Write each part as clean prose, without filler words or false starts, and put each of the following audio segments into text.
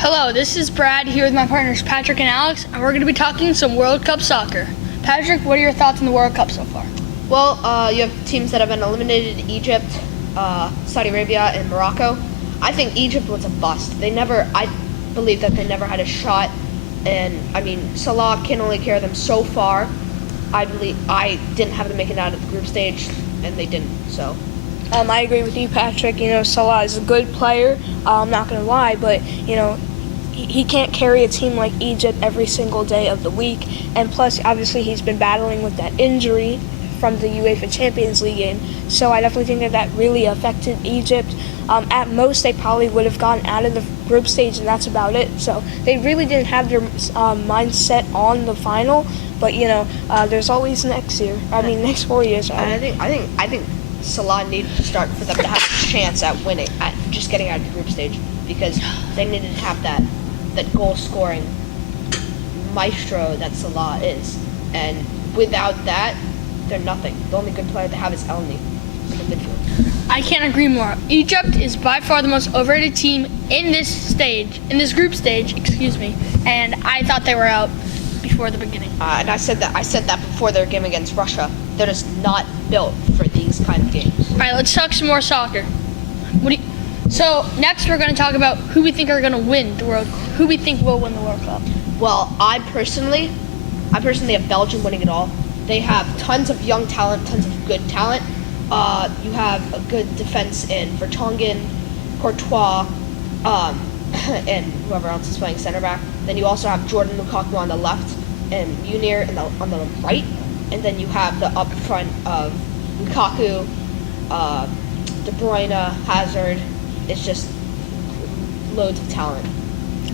Hello, this is Brad here with my partners Patrick and Alex, and we're going to be talking some World Cup soccer. Patrick, what are your thoughts on the World Cup so far? Well, you have teams that have been eliminated: Egypt, Saudi Arabia, and Morocco. I think Egypt was a bust. I believe that they never had a shot, and I mean, Salah can only carry them so far. I didn't have them make it out of the group stage, and they didn't. So. I agree with you, Patrick. Salah is a good player. I'm not going to lie, but, he can't carry a team like Egypt every single day of the week. And plus, obviously, he's been battling with that injury from the UEFA Champions League game. So I definitely think that really affected Egypt. At most, they probably would have gotten out of the group stage, and that's about it. So they really didn't have their mindset on the final. But, there's always next year. Next 4 years. And I think Salah needed to start for them to have a chance at winning, at just getting out of the group stage, because they needed to have that goal-scoring maestro that Salah is. And without that, they're nothing. The only good player they have is Elneny in the midfield. I can't agree more. Egypt is by far the most overrated team in this group stage, and I thought they were out before the beginning. And I said that before their game against Russia. They're just not built for these kind of games. All right, let's talk some more soccer. So next we're going to talk about who we think are going to win who we think will win the World Cup. Well, I personally have Belgium winning it all. They have tons of young talent, tons of good talent. You have a good defense in Vertonghen, Courtois, and whoever else is playing center back. Then you also have Jordan Lukaku on the left and Munir on the right. And then you have the up front of Lukaku, De Bruyne, Hazard. It's just loads of talent.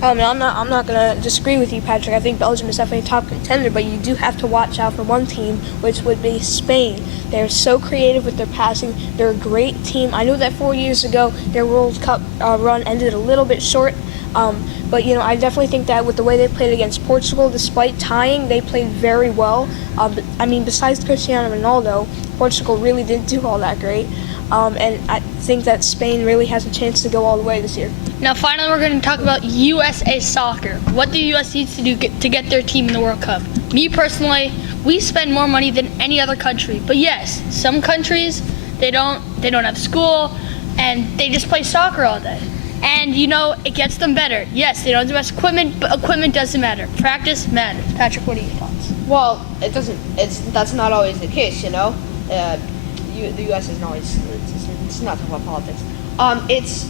I'm not going to disagree with you, Patrick. I think Belgium is definitely a top contender, but you do have to watch out for one team, which would be Spain. They're so creative with their passing. They're a great team. I know that 4 years ago their World Cup run ended a little bit short, but I definitely think that with the way they played against Portugal, despite tying, they played very well. Besides Cristiano Ronaldo, Portugal really didn't do all that great. And I think that Spain really has a chance to go all the way this year. Now, finally, we're going to talk about USA Soccer. What the U.S. needs to do to get their team in the World Cup. Me, personally, we spend more money than any other country. But yes, some countries, they don't have school, and they just play soccer all day. And, it gets them better. Yes, they don't have the best equipment, but equipment doesn't matter. Practice matters. Patrick, what are your thoughts? Well, that's not always the case, the U.S. isn't always. It's not talking about politics.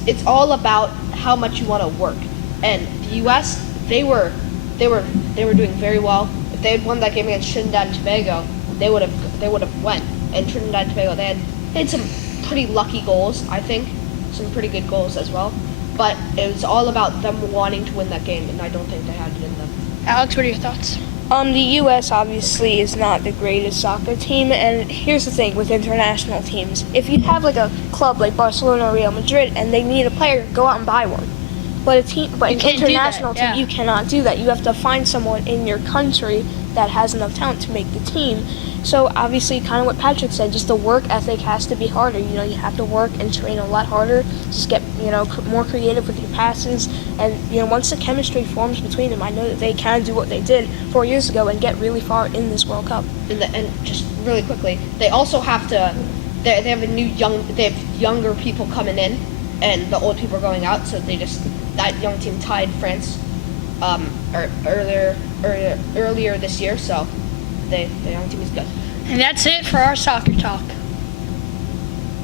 It's all about how much you want to work. And the U.S. they were doing very well. If they had won that game against Trinidad and Tobago, they would have went. And Trinidad and Tobago, they had some pretty lucky goals. I think some pretty good goals as well. But it was all about them wanting to win that game, and I don't think they had it in them. Alex, what are your thoughts? The U.S. obviously is not the greatest soccer team, and here's the thing with international teams. If you have like a club like Barcelona or Real Madrid and they need a player, go out and buy one. But an international team, you cannot do that. You have to find someone in your country that has enough talent to make the team. So obviously, kind of what Patrick said, just the work ethic has to be harder. You have to work and train a lot harder. Just get more creative with your passes, and once the chemistry forms between them, I know that they can do what they did 4 years ago and get really far in this World Cup. And just really quickly, they also have to. They have younger people coming in, and the old people are going out. So that young team tied France earlier this year. So the young team is good. And that's it for our soccer talk.